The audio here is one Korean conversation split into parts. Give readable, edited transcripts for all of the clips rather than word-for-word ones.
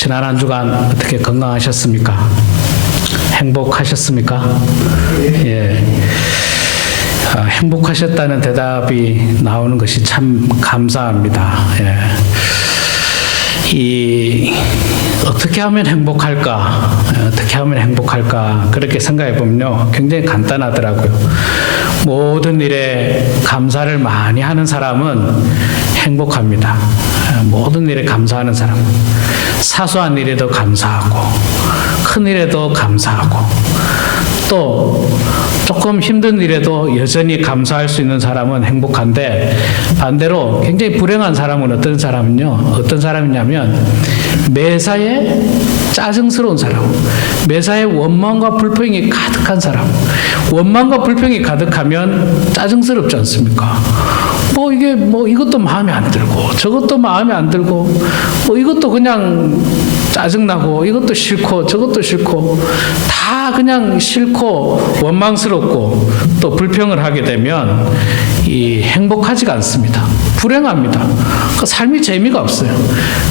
지난 한 주간 어떻게 건강하셨습니까? 행복하셨습니까? 예. 행복하셨다는 대답이 나오는 것이 참 감사합니다. 예. 어떻게 하면 행복할까? 어떻게 하면 행복할까? 그렇게 생각해 보면요, 굉장히 간단하더라고요. 모든 일에 감사를 많이 하는 사람은 행복합니다. 모든 일에 감사하는 사람, 사소한 일에도 감사하고, 큰 일에도 감사하고, 또 조금 힘든 일에도 여전히 감사할 수 있는 사람은 행복한데, 반대로 굉장히 불행한 사람은 어떤 사람이냐면 매사에 짜증스러운 사람, 매사에 원망과 불평이 가득한 사람. 원망과 불평이 가득하면 짜증스럽지 않습니까? 이것도 마음에 안 들고, 저것도 마음에 안 들고, 이것도 그냥 짜증나고, 이것도 싫고, 저것도 싫고, 다 그냥 싫고, 원망스럽고, 또 불평을 하게 되면, 행복하지가 않습니다. 불행합니다. 삶이 재미가 없어요.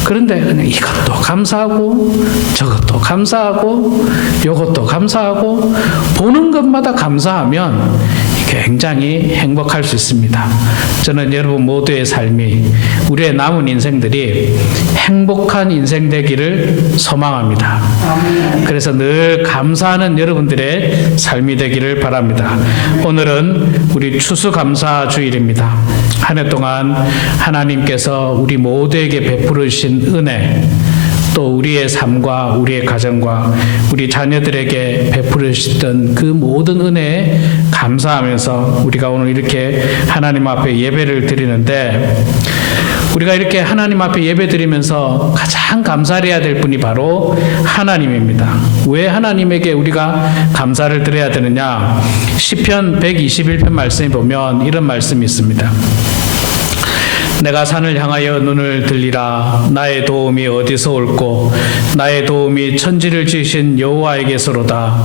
그런데 그냥 이것도 감사하고, 저것도 감사하고, 요것도 감사하고, 보는 것마다 감사하면 굉장히 행복할 수 있습니다. 저는 여러분 모두의 삶이, 우리의 남은 인생들이 행복한 인생 되기를 소망합니다. 그래서 늘 감사하는 여러분들의 삶이 되기를 바랍니다. 오늘은 우리 추수감사주일입니다. 한 해 동안 하나님께서 우리 모두에게 베풀어 주신 은혜, 또 우리의 삶과 우리의 가정과 우리 자녀들에게 베풀어 주셨던 그 모든 은혜에 감사하면서 우리가 오늘 이렇게 하나님 앞에 예배를 드리는데, 우리가 이렇게 하나님 앞에 예배 드리면서 가장 감사해야 될 분이 바로 하나님입니다. 왜 하나님에게 우리가 감사를 드려야 되느냐? 시편 121편 말씀에 보면 이런 말씀이 있습니다. 내가 산을 향하여 눈을 들리라. 나의 도움이 어디서 올꼬? 나의 도움이 천지를 지으신 여호와에게서로다.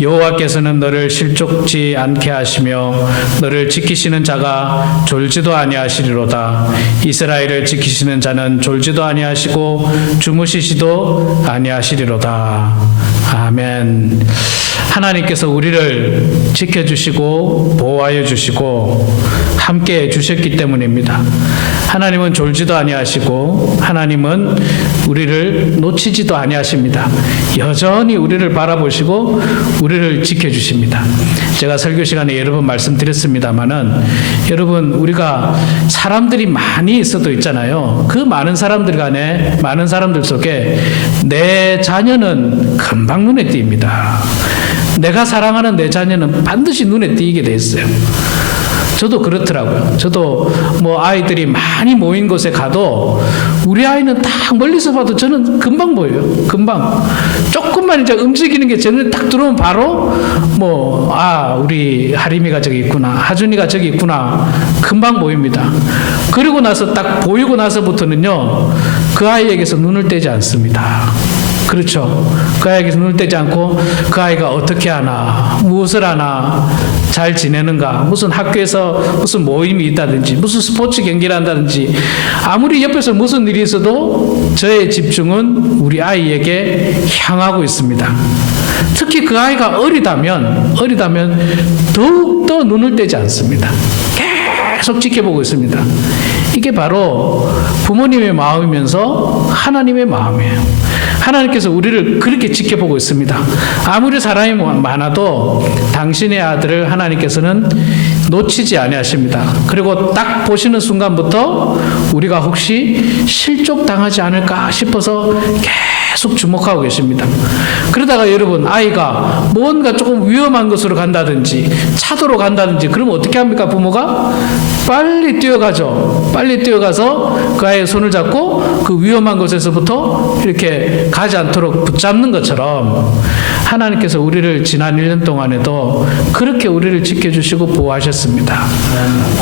여호와께서는 너를 실족지 않게 하시며 너를 지키시는 자가 졸지도 아니하시리로다. 이스라엘을 지키시는 자는 졸지도 아니하시고 주무시지도 아니하시리로다. 아멘. 하나님께서 우리를 지켜주시고 보호하여 주시고 함께해 주셨기 때문입니다. 하나님은 졸지도 아니하시고 하나님은 우리를 놓치지도 아니하십니다. 여전히 우리를 바라보시고 우리를 지켜주십니다. 제가 설교 시간에 여러 번 말씀드렸습니다마는, 여러분, 우리가 사람들이 많이 있어도 있잖아요. 그 많은 사람들 간에, 많은 사람들 속에 내 자녀는 금방 눈에 띕니다. 내가 사랑하는 내 자녀는 반드시 눈에 띄게 돼 있어요. 저도 그렇더라고요. 저도 아이들이 많이 모인 곳에 가도 우리 아이는 딱 멀리서 봐도 저는 금방 보여요. 금방. 조금만 이제 움직이는 게 제 눈에 딱 들어오면 바로 우리 하림이가 저기 있구나, 하준이가 저기 있구나, 금방 보입니다. 그리고 나서 딱 보이고 나서부터는요, 그 아이에게서 눈을 떼지 않습니다. 그렇죠. 그 아이에게서 눈을 떼지 않고 그 아이가 어떻게 하나, 무엇을 하나, 잘 지내는가, 무슨 학교에서 무슨 모임이 있다든지, 무슨 스포츠 경기를 한다든지, 아무리 옆에서 무슨 일이 있어도 저의 집중은 우리 아이에게 향하고 있습니다. 특히 그 아이가 어리다면 더욱더 눈을 떼지 않습니다. 계속 지켜보고 있습니다. 이게 바로 부모님의 마음이면서 하나님의 마음이에요. 하나님께서 우리를 그렇게 지켜보고 있습니다. 아무리 사람이 많아도 당신의 아들을 하나님께서는 놓치지 아니하십니다. 그리고 딱 보시는 순간부터 우리가 혹시 실족당하지 않을까 싶어서 계속 주목하고 계십니다. 그러다가 여러분, 아이가 뭔가 조금 위험한 곳으로 간다든지 차도로 간다든지 그러면 어떻게 합니까? 부모가 빨리 뛰어가죠. 빨리 뛰어가서 그 아이의 손을 잡고 그 위험한 곳에서부터 이렇게 가지 않도록 붙잡는 것처럼 하나님께서 우리를 지난 1년 동안에도 그렇게 우리를 지켜주시고 보호하셨습니다.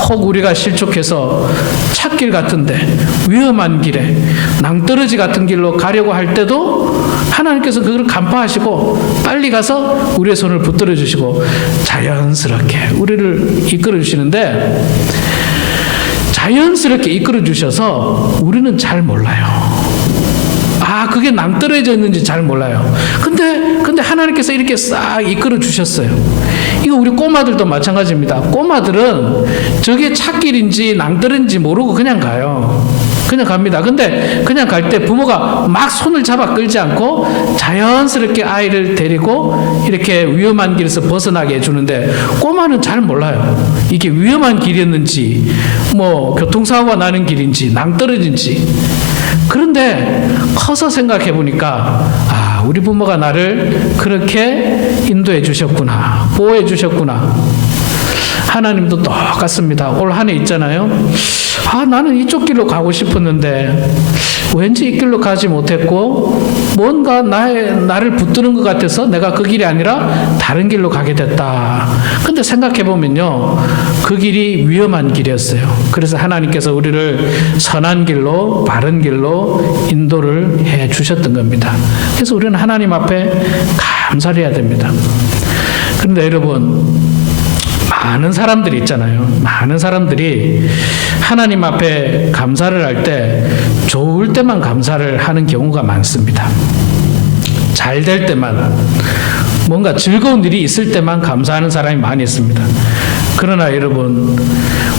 혹 우리가 실족해서 찻길 같은데, 위험한 길에, 낭떠러지 같은 길로 가려고 할 때도 하나님께서 그걸 간파하시고 빨리 가서 우리의 손을 붙들어 주시고 자연스럽게 우리를 이끌어 주시는데, 자연스럽게 이끌어 주셔서 우리는 잘 몰라요. 그게 낭떠러져 있는지 잘 몰라요. 근데 하나님께서 이렇게 싹 이끌어 주셨어요. 이거 우리 꼬마들도 마찬가지입니다. 꼬마들은 저게 찻길인지 낭떠러진지 모르고 그냥 가요. 그냥 갑니다. 근데 그냥 갈 때 부모가 막 손을 잡아 끌지 않고 자연스럽게 아이를 데리고 이렇게 위험한 길에서 벗어나게 해주는데, 꼬마는 잘 몰라요. 이게 위험한 길이었는지, 뭐 교통사고가 나는 길인지, 낭떠러진지. 그런데 커서 생각해 보니까, 우리 부모가 나를 그렇게 인도해 주셨구나, 보호해 주셨구나. 하나님도 똑같습니다. 올 한 해 있잖아요. 나는 이쪽 길로 가고 싶었는데 왠지 이 길로 가지 못했고, 뭔가 나를 붙드는 것 같아서 내가 그 길이 아니라 다른 길로 가게 됐다. 근데 생각해보면요, 그 길이 위험한 길이었어요. 그래서 하나님께서 우리를 선한 길로, 바른 길로 인도를 해 주셨던 겁니다. 그래서 우리는 하나님 앞에 감사를 해야 됩니다. 그런데 여러분, 많은 사람들이 있잖아요. 많은 사람들이 하나님 앞에 감사를 할 때 좋을 때만 감사를 하는 경우가 많습니다. 잘 될 때만, 뭔가 즐거운 일이 있을 때만 감사하는 사람이 많이 있습니다. 그러나 여러분,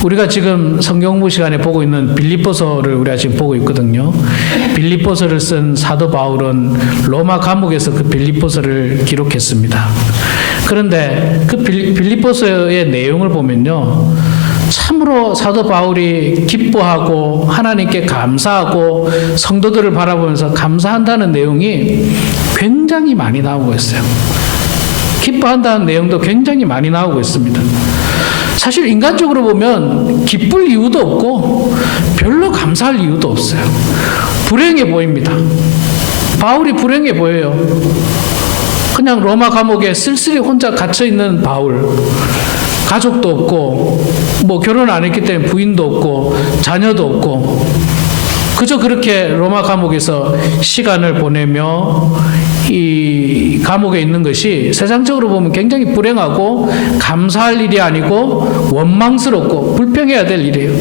우리가 지금 성경 공부 시간에 보고 있는 빌립보서를 우리가 지금 보고 있거든요. 빌립보서를 쓴 사도 바울은 로마 감옥에서 그 빌립보서를 기록했습니다. 그런데 그 빌립보서의 내용을 보면요, 참으로 사도 바울이 기뻐하고 하나님께 감사하고 성도들을 바라보면서 감사한다는 내용이 굉장히 많이 나오고 있어요. 기뻐한다는 내용도 굉장히 많이 나오고 있습니다. 사실 인간적으로 보면 기쁠 이유도 없고 별로 감사할 이유도 없어요. 불행해 보입니다. 바울이 불행해 보여요. 그냥 로마 감옥에 쓸쓸히 혼자 갇혀있는 바울, 가족도 없고, 뭐 결혼 안 했기 때문에 부인도 없고 자녀도 없고, 그저 그렇게 로마 감옥에서 시간을 보내며 이 감옥에 있는 것이 세상적으로 보면 굉장히 불행하고 감사할 일이 아니고 원망스럽고 불평해야 될 일이에요.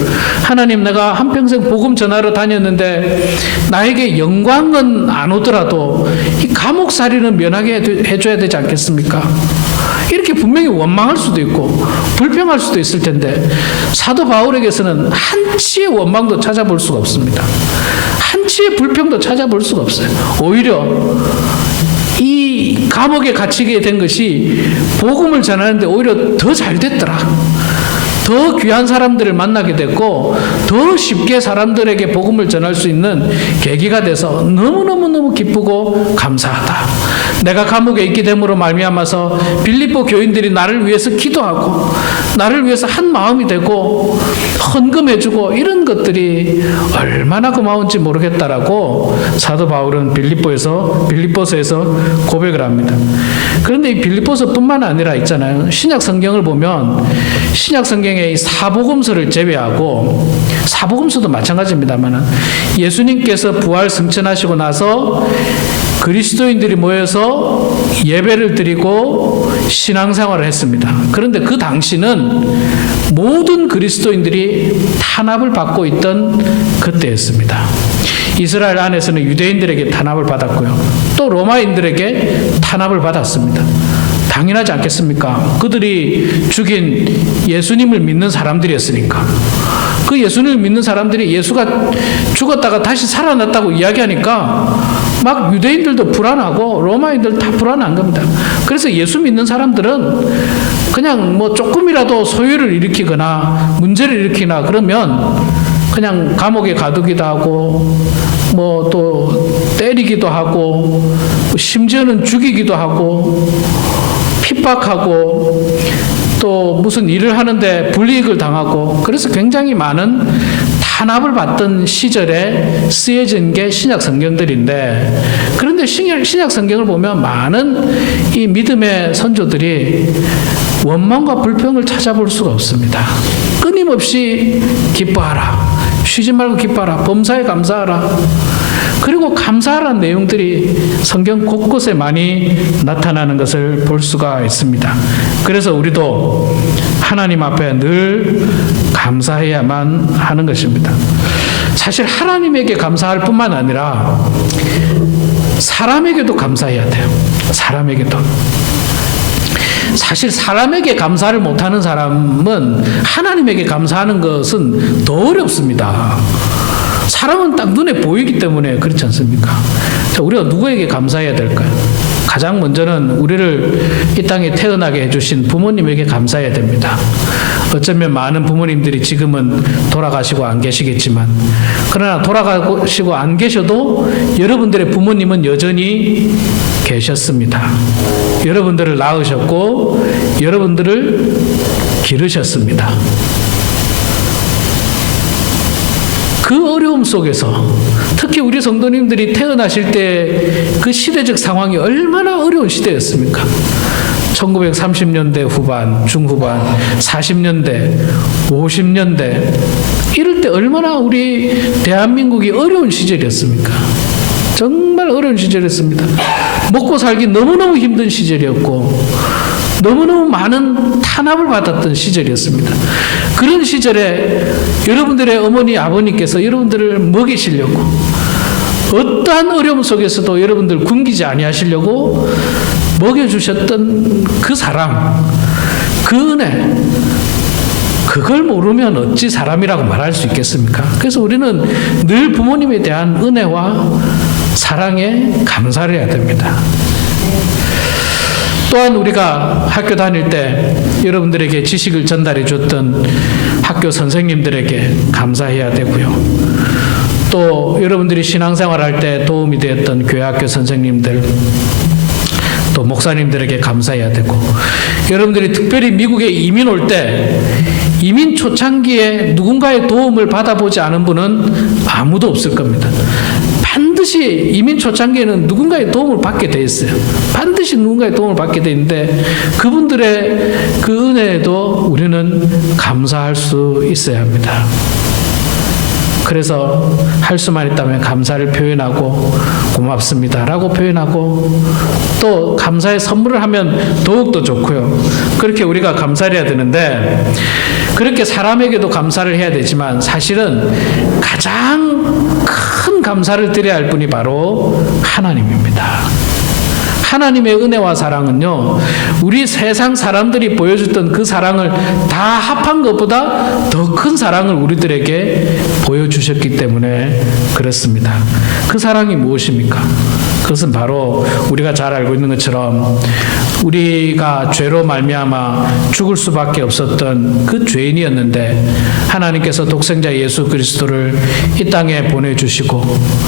하나님, 내가 한평생 복음 전하러 다녔는데 나에게 영광은 안 오더라도 이 감옥살이는 면하게 해줘야 되지 않겠습니까? 이렇게 분명히 원망할 수도 있고 불평할 수도 있을 텐데, 사도 바울에게서는 한치의 원망도 찾아볼 수가 없습니다. 한치의 불평도 찾아볼 수가 없어요. 오히려 이 감옥에 갇히게 된 것이 복음을 전하는데 오히려 더 잘 됐더라. 더 귀한 사람들을 만나게 됐고 더 쉽게 사람들에게 복음을 전할 수 있는 계기가 돼서 너무너무 기쁘고 감사하다. 내가 감옥에 있게 됨으로 말미암아서 빌립보 교인들이 나를 위해서 기도하고 나를 위해서 한 마음이 되고 헌금해주고 이런 것들이 얼마나 고마운지 모르겠다라고 사도 바울은 빌립보서에서 고백을 합니다. 그런데 이 빌립보서뿐만 아니라 있잖아요. 신약 성경을 보면 신약 성경의 이 사복음서를 제외하고, 사복음서도 마찬가지입니다만 예수님께서 부활 승천하시고 나서 그리스도인들이 모여서 예배를 드리고 신앙생활을 했습니다. 그런데 그 당시는 모든 그리스도인들이 탄압을 받고 있던 그때였습니다. 이스라엘 안에서는 유대인들에게 탄압을 받았고요, 또 로마인들에게 탄압을 받았습니다. 당연하지 않겠습니까? 그들이 죽인 예수님을 믿는 사람들이었으니까. 그 예수님을 믿는 사람들이 예수가 죽었다가 다시 살아났다고 이야기하니까 막 유대인들도 불안하고 로마인들 다 불안한 겁니다. 그래서 예수 믿는 사람들은 그냥 뭐 조금이라도 소유를 일으키거나 문제를 일으키나 그러면 그냥 감옥에 가두기도 하고 뭐 또 때리기도 하고 심지어는 죽이기도 하고 핍박하고 또 무슨 일을 하는데 불이익을 당하고, 그래서 굉장히 많은 탄압을 받던 시절에 쓰여진 게 신약 성경들인데, 그런데 신약 성경을 보면 많은 이 믿음의 선조들이 원망과 불평을 찾아볼 수가 없습니다. 끊임없이 기뻐하라, 쉬지 말고 기뻐하라, 범사에 감사하라. 그리고 감사하라는 내용들이 성경 곳곳에 많이 나타나는 것을 볼 수가 있습니다. 그래서 우리도 하나님 앞에 늘 감사해야만 하는 것입니다. 사실 하나님에게 감사할 뿐만 아니라 사람에게도 감사해야 돼요. 사람에게도. 사실 사람에게 감사를 못하는 사람은 하나님에게 감사하는 것은 더 어렵습니다. 사람은 딱 눈에 보이기 때문에 그렇지 않습니까? 자, 우리가 누구에게 감사해야 될까요? 가장 먼저는 우리를 이 땅에 태어나게 해주신 부모님에게 감사해야 됩니다. 어쩌면 많은 부모님들이 지금은 돌아가시고 안 계시겠지만, 그러나 돌아가시고 안 계셔도 여러분들의 부모님은 여전히 계셨습니다. 여러분들을 낳으셨고 여러분들을 기르셨습니다. 그 어려움 속에서 특히 우리 성도님들이 태어나실 때 그 시대적 상황이 얼마나 어려운 시대였습니까? 1930년대 후반, 중후반, 40년대, 50년대 이럴 때 얼마나 우리 대한민국이 어려운 시절이었습니까? 정말 어려운 시절이었습니다. 먹고 살기 너무너무 힘든 시절이었고 너무너무 많은 탄압을 받았던 시절이었습니다. 그런 시절에 여러분들의 어머니, 아버님께서 여러분들을 먹이시려고 어떠한 어려움 속에서도 여러분들 굶기지 아니하시려고 먹여주셨던 그 사랑, 그 은혜, 그걸 모르면 어찌 사람이라고 말할 수 있겠습니까? 그래서 우리는 늘 부모님에 대한 은혜와 사랑에 감사를 해야 됩니다. 또한 우리가 학교 다닐 때 여러분들에게 지식을 전달해 줬던 학교 선생님들에게 감사해야 되고요. 또 여러분들이 신앙생활 할 때 도움이 되었던 교회학교 선생님들, 또 목사님들에게 감사해야 되고, 여러분들이 특별히 미국에 이민 올 때 이민 초창기에 누군가의 도움을 받아보지 않은 분은 아무도 없을 겁니다. 반드시 이민 초창기에는 누군가의 도움을 받게 돼 있어요. 반드시 누군가의 도움을 받게 돼 있는데 그분들의 그 은혜에도 우리는 감사할 수 있어야 합니다. 그래서 할 수만 있다면 감사를 표현하고 고맙습니다 라고 표현하고, 또 감사의 선물을 하면 더욱더 좋고요. 그렇게 우리가 감사를 해야 되는데, 그렇게 사람에게도 감사를 해야 되지만 사실은 가장 큰 감사를 드려야 할 분이 바로 하나님입니다. 하나님의 은혜와 사랑은요, 우리 세상 사람들이 보여줬던 그 사랑을 다 합한 것보다 더 큰 사랑을 우리들에게 보여주셨기 때문에 그렇습니다. 그 사랑이 무엇입니까? 그것은 바로 우리가 잘 알고 있는 것처럼 우리가 죄로 말미암아 죽을 수밖에 없었던 그 죄인이었는데 하나님께서 독생자 예수 그리스도를 이 땅에 보내주시고,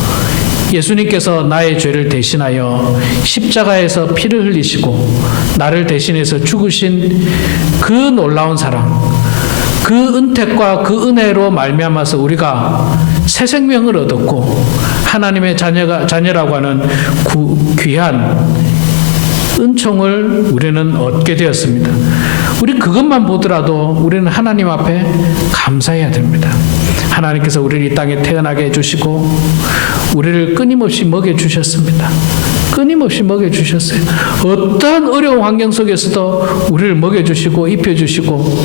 예수님께서 나의 죄를 대신하여 십자가에서 피를 흘리시고 나를 대신해서 죽으신 그 놀라운 사랑, 그 은택과 그 은혜로 말미암아서 우리가 새 생명을 얻었고 하나님의 자녀라고 하는 귀한 은총을 우리는 얻게 되었습니다. 우리 그것만 보더라도 우리는 하나님 앞에 감사해야 됩니다. 하나님께서 우리를 이 땅에 태어나게 해주시고 우리를 끊임없이 먹여주셨습니다. 끊임없이 먹여주셨어요. 어떠한 어려운 환경 속에서도 우리를 먹여주시고 입혀주시고,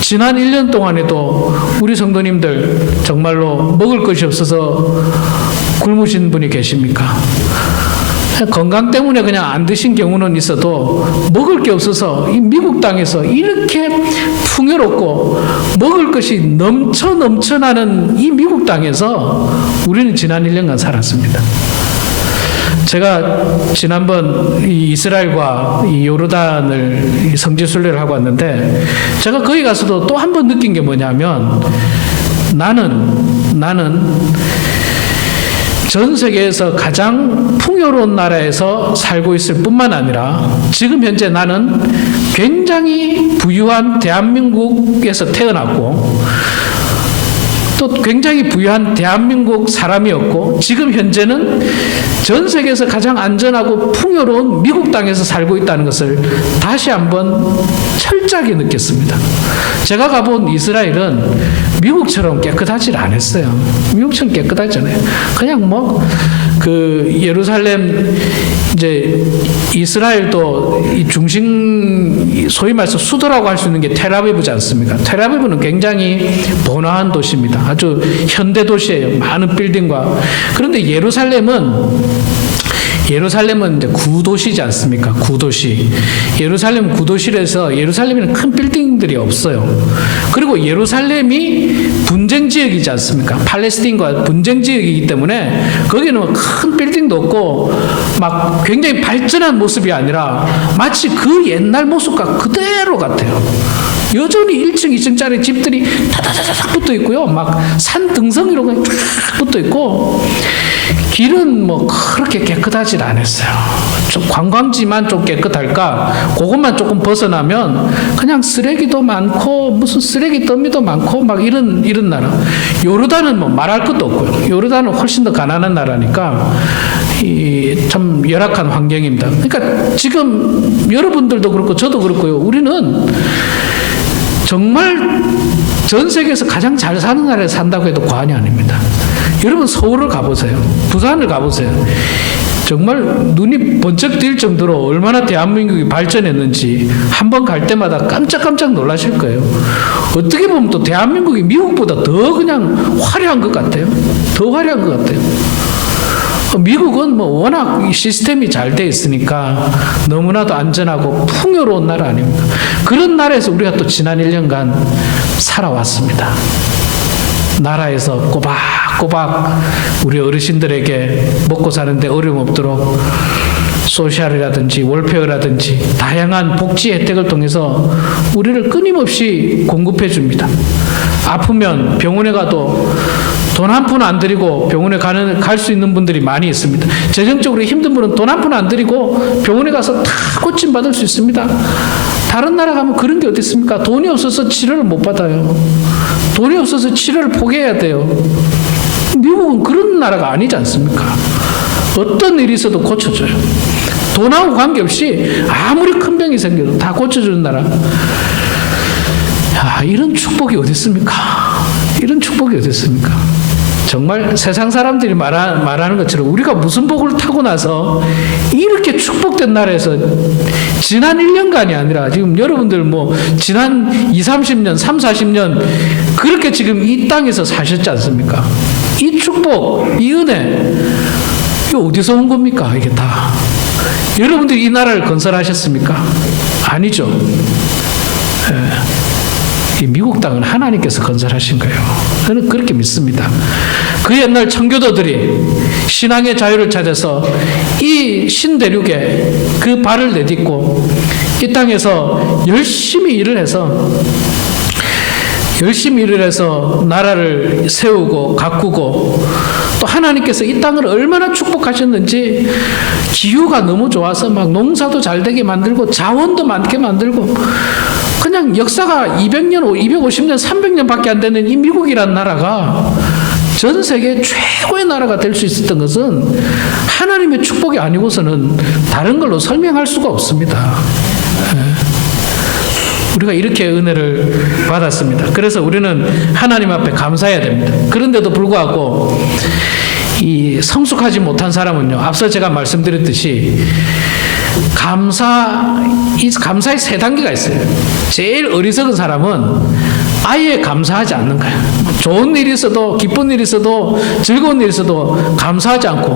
지난 1년 동안에도 우리 성도님들 정말로 먹을 것이 없어서 굶으신 분이 계십니까? 건강 때문에 그냥 안 드신 경우는 있어도 먹을 게 없어서 이 미국 땅에서 이렇게 풍요롭고 먹을 것이 넘쳐나는 이 미국 땅에서 우리는 지난 1년간 살았습니다. 제가 지난번 이 이스라엘과 이 요르단을 성지순례를 하고 왔는데, 제가 거기 가서도 또 한 번 느낀 게 뭐냐면, 나는 전 세계에서 가장 풍요로운 나라에서 살고 있을 뿐만 아니라 지금 현재 나는 굉장히 부유한 대한민국에서 태어났고 또 굉장히 부유한 대한민국 사람이었고, 지금 현재는 전 세계에서 가장 안전하고 풍요로운 미국 땅에서 살고 있다는 것을 다시 한번 철저하게 느꼈습니다. 제가 가본 이스라엘은 미국처럼 깨끗하지 않았어요. 미국처럼 깨끗하잖아요. 그냥 예루살렘, 이제 이스라엘도 이 중심, 소위 말해서 수도라고 할 수 있는 게 텔아비브지 않습니까? 텔아비브는 굉장히 번화한 도시입니다. 아주 현대 도시예요. 많은 빌딩과. 그런데 예루살렘은 예루살렘은 이제 구도시지 않습니까? 구도시. 예루살렘 구도시라서 예루살렘에는 큰 빌딩들이 없어요. 그리고 예루살렘이 분쟁 지역이지 않습니까? 팔레스틴과 분쟁 지역이기 때문에 거기는 큰 빌딩도 없고 막 굉장히 발전한 모습이 아니라 마치 그 옛날 모습과 그대로 같아요. 여전히 1층, 2층짜리 집들이 다다다닥 붙어 있고요. 막 산 등성이로 그냥 쫙 붙어 있고, 길은 뭐 그렇게 깨끗하지 않았어요. 좀 관광지만 좀 깨끗할까? 그것만 조금 벗어나면 그냥 쓰레기도 많고 무슨 쓰레기 더미도 많고 막 이런 나라. 요르단은 뭐 말할 것도 없고요. 요르단은 훨씬 더 가난한 나라니까 참 열악한 환경입니다. 그러니까 지금 여러분들도 그렇고 저도 그렇고요. 우리는 정말 전 세계에서 가장 잘 사는 나라에 산다고 해도 과언이 아닙니다. 여러분 서울을 가보세요. 부산을 가보세요. 정말 눈이 번쩍 뜰 정도로 얼마나 대한민국이 발전했는지 한번 갈 때마다 깜짝깜짝 놀라실 거예요. 어떻게 보면 또 대한민국이 미국보다 더 그냥 화려한 것 같아요. 더 화려한 것 같아요. 미국은 뭐 워낙 시스템이 잘 돼 있으니까 너무나도 안전하고 풍요로운 나라 아닙니까? 그런 나라에서 우리가 또 지난 1년간 살아왔습니다. 나라에서 꼬박꼬박 우리 어르신들에게 먹고 사는데 어려움 없도록 소셜이라든지 월페어라든지 다양한 복지 혜택을 통해서 우리를 끊임없이 공급해 줍니다. 아프면 병원에 가도 돈 한 푼 안 들이고 병원에 갈 수 있는 분들이 많이 있습니다. 재정적으로 힘든 분은 돈 한 푼 안 들이고 병원에 가서 다 고침받을 수 있습니다. 다른 나라 가면 그런 게 어디 있습니까? 돈이 없어서 치료를 못 받아요. 돈이 없어서 치료를 포기해야 돼요. 미국은 그런 나라가 아니지 않습니까? 어떤 일이 있어도 고쳐줘요. 돈하고 관계없이 아무리 큰 병이 생겨도 다 고쳐주는 나라. 야, 이런 축복이 어디 있습니까? 이런 축복이 어디 있습니까? 정말 세상 사람들이 말하는 것처럼 우리가 무슨 복을 타고 나서 이렇게 축복된 나라에서 지난 1년간이 아니라 지금 여러분들 뭐 지난 20, 30년, 30, 40년 그렇게 지금 이 땅에서 사셨지 않습니까? 이 축복, 이 은혜, 이거 어디서 온 겁니까? 이게 다. 여러분들이 이 나라를 건설하셨습니까? 아니죠. 이 미국 땅은 하나님께서 건설하신 거예요. 저는 그렇게 믿습니다. 그 옛날 청교도들이 신앙의 자유를 찾아서 이 신대륙에 그 발을 내딛고 이 땅에서 열심히 일을 해서 나라를 세우고 가꾸고 또 하나님께서 이 땅을 얼마나 축복하셨는지 기후가 너무 좋아서 막 농사도 잘 되게 만들고 자원도 많게 만들고 그냥 역사가 200년, 250년, 300년 밖에 안 되는 이 미국이라는 나라가 전 세계 최고의 나라가 될 수 있었던 것은 하나님의 축복이 아니고서는 다른 걸로 설명할 수가 없습니다. 우리가 이렇게 은혜를 받았습니다. 그래서 우리는 하나님 앞에 감사해야 됩니다. 그런데도 불구하고 이 성숙하지 못한 사람은요, 앞서 제가 말씀드렸듯이 감사의 세 단계가 있어요. 제일 어리석은 사람은 아예 감사하지 않는 거예요. 좋은 일이 있어도, 기쁜 일이 있어도, 즐거운 일이 있어도 감사하지 않고,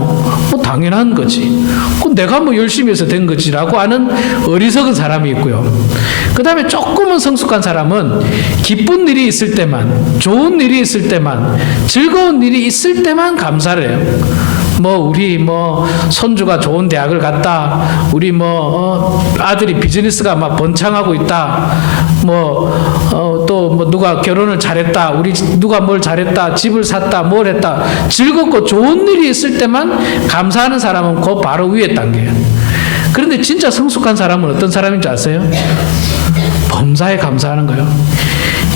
뭐 당연한 거지. 내가 뭐 열심히 해서 된 거지라고 하는 어리석은 사람이 있고요. 그 다음에 조금은 성숙한 사람은 기쁜 일이 있을 때만, 좋은 일이 있을 때만, 즐거운 일이 있을 때만 감사를 해요. 우리 손주가 좋은 대학을 갔다. 우리 아들이 비즈니스가 막 번창하고 있다. 또 누가 결혼을 잘했다. 우리 누가 뭘 잘했다. 집을 샀다. 뭘 했다. 즐겁고 좋은 일이 있을 때만 감사하는 사람은 그 바로 위에 단계예요. 그런데 진짜 성숙한 사람은 어떤 사람인지 아세요? 범사에 감사하는 거예요.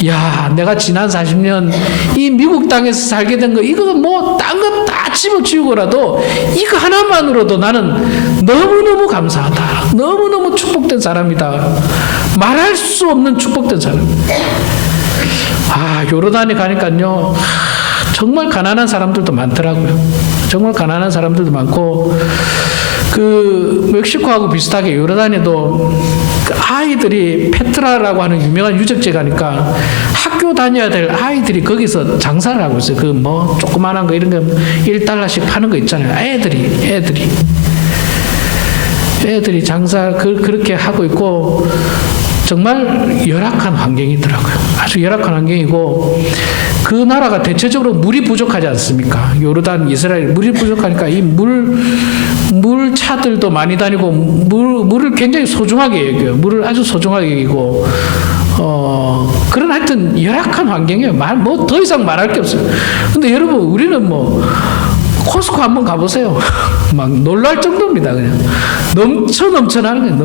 야, 내가 지난 40년 이 미국 땅에서 살게 된 거, 이거 딴 거 다 집어치우고라도 이거 하나만으로도 나는 너무너무 감사하다. 너무너무 축복된 사람이다. 말할 수 없는 축복된 사람. 요르단에 가니까요, 정말 가난한 사람들도 많더라고요. 정말 가난한 사람들도 많고, 멕시코하고 비슷하게 요르단에도 아이들이 페트라라고 하는 유명한 유적지 가니까 학교 다녀야 될 아이들이 거기서 장사를 하고 있어요. 조그만한 거 이런 거 $1씩 파는 거 있잖아요. 애들이. 애들이 장사 그렇게 하고 있고 정말 열악한 환경이더라고요. 아주 열악한 환경이고 그 나라가 대체적으로 물이 부족하지 않습니까? 요르단, 이스라엘 물이 부족하니까 이 물차들도 많이 다니고 물을 굉장히 소중하게 여겨요. 물을 아주 소중하게 여기고 그런 하여튼 열악한 환경이에요. 뭐 더 이상 말할 게 없어요. 근데 여러분 우리는 뭐 코스코 한번 가보세요. 막 놀랄 정도입니다. 그냥 넘쳐나는 거예요.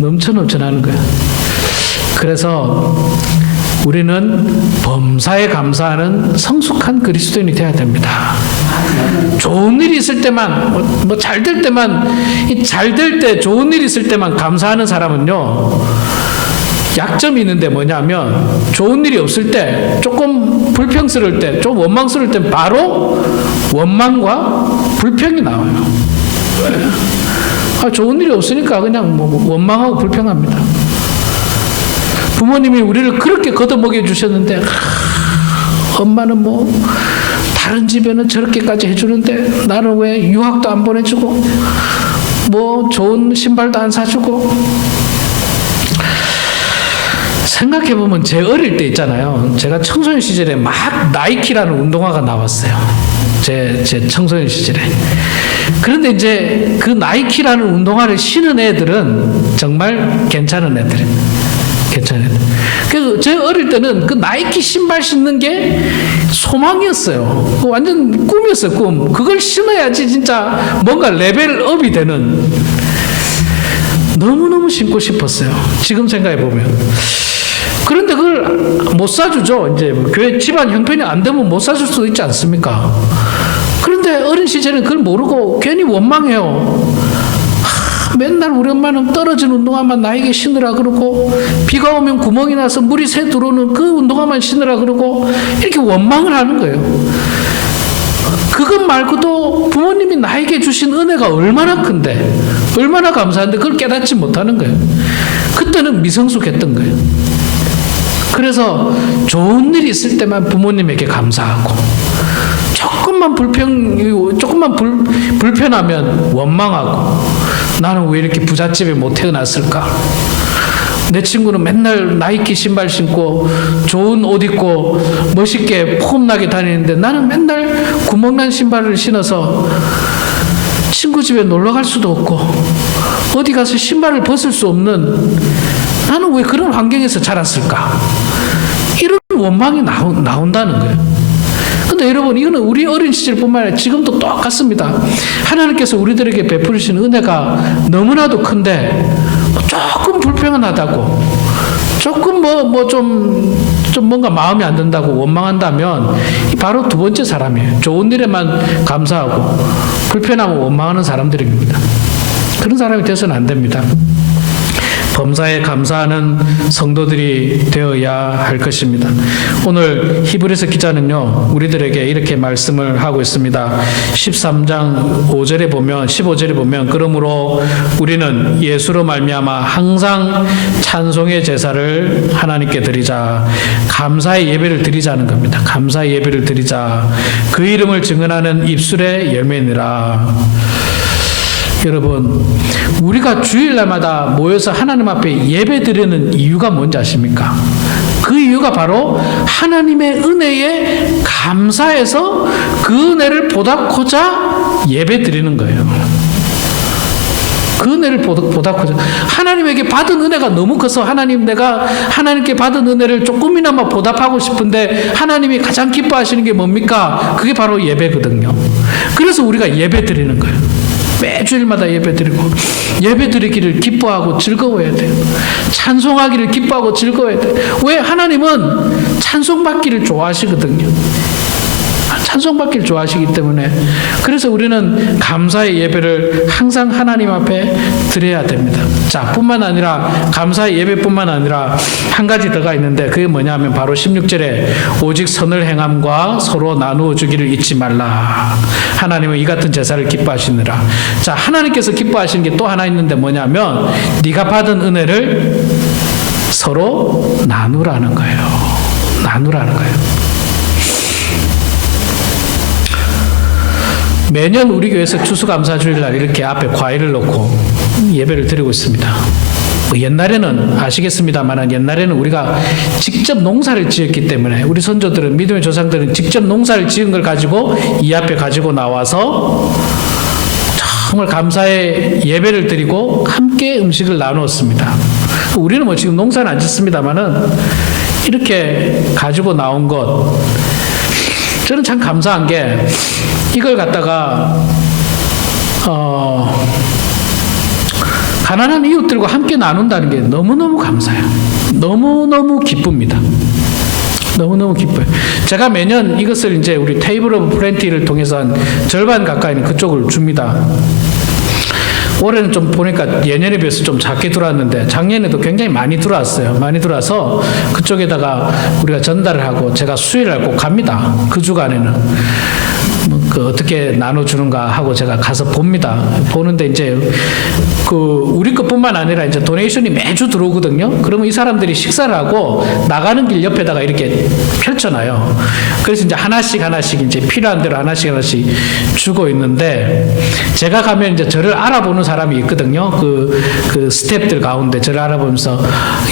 넘쳐나는 거예요. 그래서 우리는 범사에 감사하는 성숙한 그리스도인이 되어야 됩니다. 좋은 일이 있을 때만 뭐 잘 될 때만 잘 될 때 좋은 일이 있을 때만 감사하는 사람은요 약점이 있는데 뭐냐면 좋은 일이 없을 때 조금 불평스러울 때 좀 원망스러울 때 바로 원망과 불평이 나와요. 좋은 일이 없으니까 그냥 뭐 원망하고 불평합니다. 부모님이 우리를 그렇게 걷어먹여 주셨는데 엄마는 뭐 다른 집에는 저렇게까지 해주는데 나는 왜 유학도 안 보내주고 뭐 좋은 신발도 안 사주고. 생각해보면 제 어릴 때 있잖아요. 제가 청소년 시절에 막 나이키라는 운동화가 나왔어요. 제 청소년 시절에. 그런데 이제 그 나이키라는 운동화를 신은 애들은 정말 괜찮은 애들입니다. 그래서 제 어릴 때는 그 나이키 신발 신는 게 소망이었어요. 완전 꿈이었어요, 꿈. 그걸 신어야지 진짜 뭔가 레벨업이 되는. 너무너무 신고 싶었어요. 지금 생각해보면. 그런데 그걸 못 사주죠. 이제 교회 집안 형편이 안 되면 못 사줄 수도 있지 않습니까? 그런데 어린 시절에는 그걸 모르고 괜히 원망해요. 맨날 우리 엄마는 떨어진 운동화만 나에게 신으라 그러고 비가 오면 구멍이 나서 물이 새 들어오는 그 운동화만 신으라 그러고 이렇게 원망을 하는 거예요. 그것 말고도 부모님이 나에게 주신 은혜가 얼마나 큰데 얼마나 감사한데 그걸 깨닫지 못하는 거예요. 그때는 미성숙했던 거예요. 그래서 좋은 일이 있을 때만 부모님에게 감사하고 조금만 불편하면 원망하고 나는 왜 이렇게 부잣집에 못 태어났을까? 내 친구는 맨날 나이키 신발 신고 좋은 옷 입고 멋있게 폼나게 다니는데 나는 맨날 구멍난 신발을 신어서 친구 집에 놀러 갈 수도 없고 어디 가서 신발을 벗을 수 없는 나는 왜 그런 환경에서 자랐을까? 이런 원망이 나온다는 거예요. 근데 여러분 이거는 우리 어린 시절뿐만 아니라 지금도 똑같습니다. 하나님께서 우리들에게 베푸신 은혜가 너무나도 큰데 조금 불평하다고 조금 좀 뭔가 마음이 안 든다고 원망한다면 바로 두 번째 사람이에요. 좋은 일에만 감사하고 불편하고 원망하는 사람들입니다. 그런 사람이 돼서는 안 됩니다. 범사에 감사하는 성도들이 되어야 할 것입니다. 오늘 히브리서 기자는요, 우리들에게 이렇게 말씀을 하고 있습니다. 13장 5절에 보면, 15절에 보면, 그러므로 우리는 예수로 말미암아 항상 찬송의 제사를 하나님께 드리자. 감사의 예배를 드리자는 겁니다. 감사의 예배를 드리자. 그 이름을 증언하는 입술의 열매니라. 여러분, 우리가 주일날마다 모여서 하나님 앞에 예배드리는 이유가 뭔지 아십니까? 그 이유가 바로 하나님의 은혜에 감사해서 그 은혜를 보답고자 예배드리는 거예요. 그 은혜를 보답고자. 하나님에게 받은 은혜가 너무 커서 내가 하나님께 받은 은혜를 조금이나마 보답하고 싶은데 하나님이 가장 기뻐하시는 게 뭡니까? 그게 바로 예배거든요. 그래서 우리가 예배드리는 거예요. 매주일마다 예배드리고 예배드리기를 기뻐하고 즐거워해야 돼요. 찬송하기를 기뻐하고 즐거워해야 돼요. 왜? 하나님은 찬송받기를 좋아하시거든요. 찬송받기를 좋아하시기 때문에. 그래서 우리는 감사의 예배를 항상 하나님 앞에 드려야 됩니다. 자, 뿐만 아니라 감사의 예배뿐만 아니라 한 가지 더가 있는데 그게 뭐냐면 바로 16절에 오직 선을 행함과 서로 나누어 주기를 잊지 말라. 하나님은 이 같은 제사를 기뻐하시느라. 자, 하나님께서 기뻐하시는 게 또 하나 있는데 뭐냐면 네가 받은 은혜를 서로 나누라는 거예요. 나누라는 거예요. 매년 우리 교회에서 추수감사주일날 이렇게 앞에 과일을 놓고 예배를 드리고 있습니다. 옛날에는 아시겠습니다만 옛날에는 우리가 직접 농사를 지었기 때문에 우리 선조들은 믿음의 조상들은 직접 농사를 지은 걸 가지고 이 앞에 가지고 나와서 정말 감사의 예배를 드리고 함께 음식을 나누었습니다. 우리는 뭐 지금 농사는 안 짓습니다만은 이렇게 가지고 나온 것 저는 참 감사한 게 이걸 갖다가 가난한 이웃들과 함께 나눈다는 게 너무너무 감사해요. 너무너무 기쁩니다. 너무너무 기뻐요. 제가 매년 이것을 이제 우리 테이블 오브 플랜티를 통해서 한 절반 가까이는 그쪽을 줍니다. 올해는 좀 보니까 예년에 비해서 좀 작게 들어왔는데 작년에도 굉장히 많이 들어왔어요. 많이 들어와서 그쪽에다가 우리가 전달을 하고 제가 수혜를 꼭 갑니다. 그 주간에는. 어떻게 나눠주는가 하고 제가 가서 봅니다. 보는데 이제 우리 것뿐만 아니라 이제 도네이션이 매주 들어오거든요. 그러면 이 사람들이 식사를 하고 나가는 길 옆에다가 이렇게 펼쳐놔요. 그래서 이제 하나씩 이제 필요한 대로 하나씩 주고 있는데 제가 가면 이제 저를 알아보는 사람이 있거든요. 그 스태프들 가운데 저를 알아보면서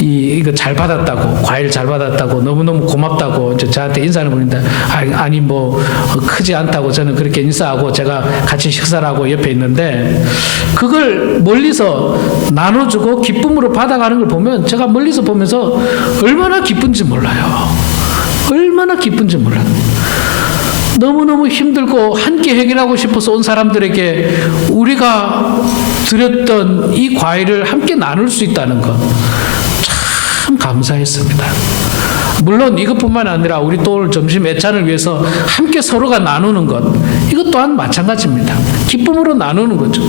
이거 잘 받았다고, 과일 잘 받았다고, 너무너무 고맙다고 이제 저한테 인사하는 분인데 아니 뭐 크지 않다고 저는 그렇게 인사하고 제가 같이 식사를 하고 옆에 있는데 그걸 멀리서 나눠주고 기쁨으로 받아가는 걸 보면 제가 멀리서 보면서 얼마나 기쁜지 몰라요. 얼마나 기쁜지 몰라요. 너무너무 힘들고 함께 해결하고 싶어서 온 사람들에게 우리가 드렸던 이 과일을 함께 나눌 수 있다는 것 참 감사했습니다. 물론 이것뿐만 아니라 우리 또 오늘 점심 애찬을 위해서 함께 서로가 나누는 것 이것 또한 마찬가지입니다. 기쁨으로 나누는 거죠.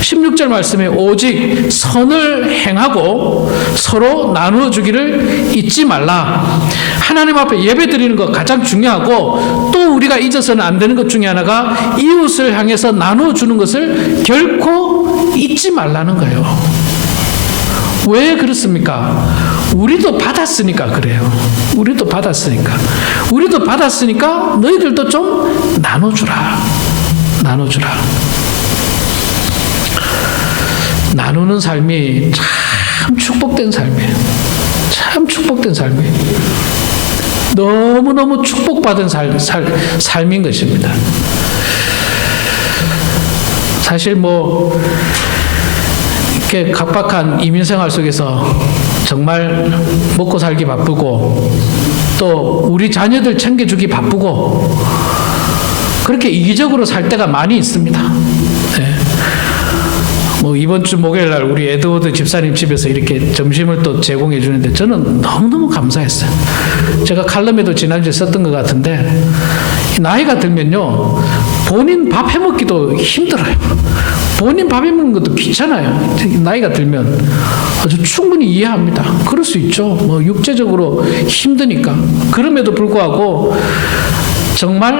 16절 말씀에 오직 선을 행하고 서로 나누어 주기를 잊지 말라. 하나님 앞에 예배 드리는 것 가장 중요하고 또 우리가 잊어서는 안 되는 것 중에 하나가 이웃을 향해서 나누어 주는 것을 결코 잊지 말라는 거예요. 왜 그렇습니까? 우리도 받았으니까 그래요. 우리도 받았으니까 너희들도 좀 나눠주라. 나누는 삶이 참 축복된 삶이에요. 참 축복된 삶이에요. 너무너무 축복받은 삶인 것입니다. 사실 뭐 이렇게 각박한 이민생활 속에서 정말 먹고 살기 바쁘고 또 우리 자녀들 챙겨주기 바쁘고 그렇게 이기적으로 살 때가 많이 있습니다. 네. 뭐 이번 주 목요일 날 우리 에드워드 집사님 집에서 이렇게 점심을 또 제공해 주는데 저는 너무너무 감사했어요. 제가 칼럼에도 지난주에 썼던 것 같은데 나이가 들면요 본인 밥 해먹기도 힘들어요. 본인 밥 해먹는 것도 귀찮아요. 나이가 들면 아주 충분히 이해합니다. 그럴 수 있죠. 뭐 육체적으로 힘드니까. 그럼에도 불구하고 정말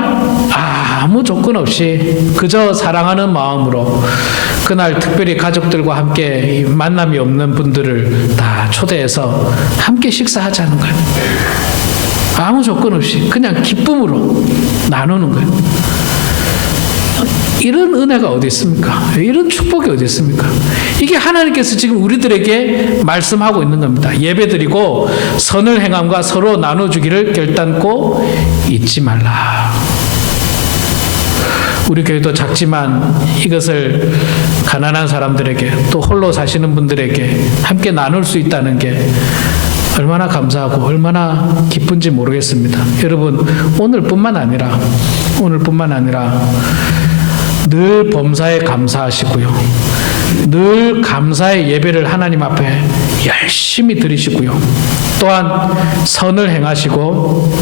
아무 조건 없이 그저 사랑하는 마음으로 그날 특별히 가족들과 함께 만남이 없는 분들을 다 초대해서 함께 식사하자는 거예요. 아무 조건 없이 그냥 기쁨으로 나누는 거예요. 이런 은혜가 어디 있습니까? 이런 축복이 어디 있습니까? 이게 하나님께서 지금 우리들에게 말씀하고 있는 겁니다. 예배드리고 선을 행함과 서로 나눠주기를 결단코 잊지 말라. 우리 교회도 작지만 이것을 가난한 사람들에게 또 홀로 사시는 분들에게 함께 나눌 수 있다는 게 얼마나 감사하고 얼마나 기쁜지 모르겠습니다. 여러분 오늘뿐만 아니라 늘 범사에 감사하시고요. 늘 감사의 예배를 하나님 앞에 열심히 드리시고요. 또한 선을 행하시고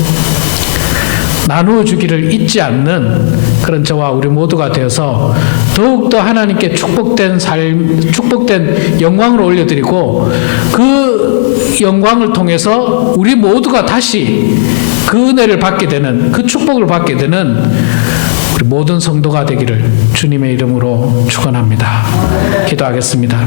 나누어 주기를 잊지 않는 그런 저와 우리 모두가 되어서 더욱더 하나님께 축복된 삶, 축복된 영광을 올려드리고 그 영광을 통해서 우리 모두가 다시 그 은혜를 받게 되는 그 축복을 받게 되는 우리 모든 성도가 되기를 주님의 이름으로 축원합니다. 기도하겠습니다.